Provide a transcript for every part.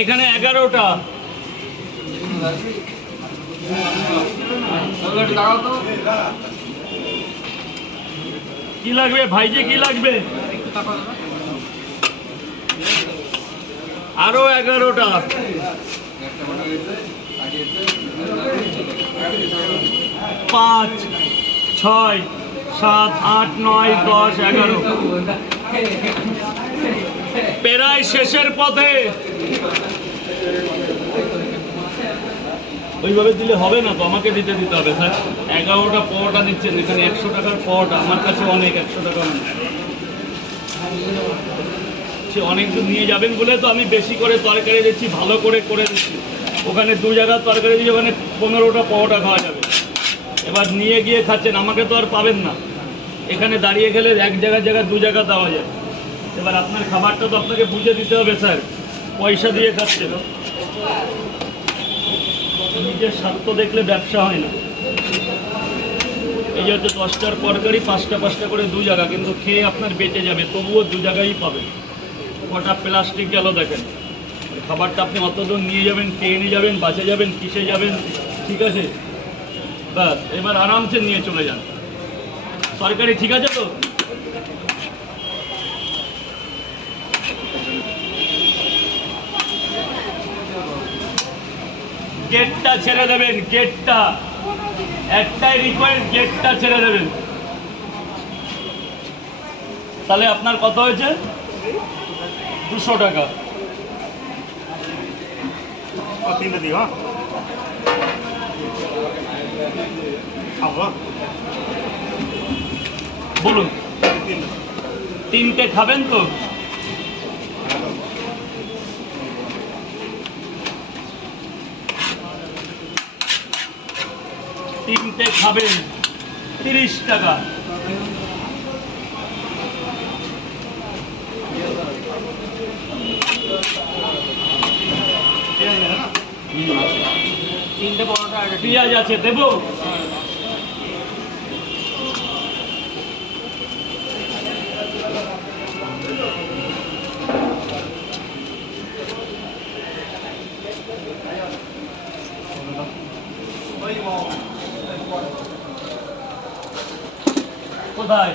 এখানে 11টা। কি লাগবে ভাইজি, কি লাগবে? আরো 11টা। 5, 6, 7, 8, 9, 10, 11। প্রায় শেষের পথে। ওইভাবে দিলে হবে না তো, আমাকে দিতে হবে স্যার। 11টা পরোটা নিচ্ছেন, এখানে 100 টাকার পরোটা আমার কাছে অনেক, 100 টাকা সে অনেক দূর নিয়ে যাবেন বলে তো আমি বেশি করে তরকারি দিচ্ছি, ভালো করে দিচ্ছি। ওখানে 2 জায়গার তরকারি দিয়ে ওখানে 15টা পরোটা খাওয়া যাবে। এবার নিয়ে গিয়ে খাচ্ছেন, আমাকে তো আর পাবেন না। এখানে দাঁড়িয়ে গেলে 1 জায়গায় 2 জায়গা দেওয়া যায়। এবার আপনার খাবারটা তো আপনাকে বুঝে দিতে হবে স্যার, পয়সা দিয়ে খাচ্ছেন। নিজের স্বার্থ দেখলে ব্যবসা হয় না। এই যে হচ্ছে 10টার তরকারি 5টা করে 2 জায়গা, কিন্তু খেয়ে আপনার বেঁচে যাবে, তবুও 2 জায়গায়ই পাবেন। কটা প্লাস্টিক গেল দেখেন। খাবারটা আপনি অত দূর নিয়ে যাবেন, খেয়ে নিয়ে যাবেন, বাঁচে যাবেন, কিসে যাবেন, ঠিক আছে? ব্যাস, এবার আরামসে নিয়ে চলে যান। তরকারি ঠিক আছে তো? গেটটা ছেড়ে দেবেন, গেটটা। একটাই রিকোয়েস্ট, গেটটা ছেড়ে দেবেন। তাহলে আপনার কত হয়েছে? 200 টাকা। বলুন, 3টে খাবেন তো? তিনটে খাবেন, 30 টাকা। তিনটে পরোটা, পেঁয়াজ আছে, দেবো? কোথায়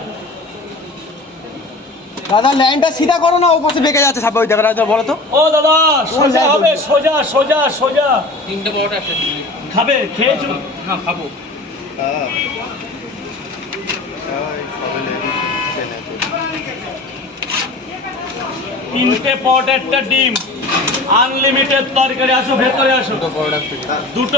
দাদা লাইনটা সিধা করো না, ও পাশে বেঁকে যাচ্ছে সাপে, ওই জায়গাটা বলো তো। ও দাদা, সোজা হবে, সোজা সোজা সোজা। 3টে পরোটা একটা খাবে? খেয়েছো? না, খাবো। তিনটে পট, একটা ডিম, আনলিমিটেড তরকারি। আসো ভেতরে আসো। 2টো পরোটা। দুটো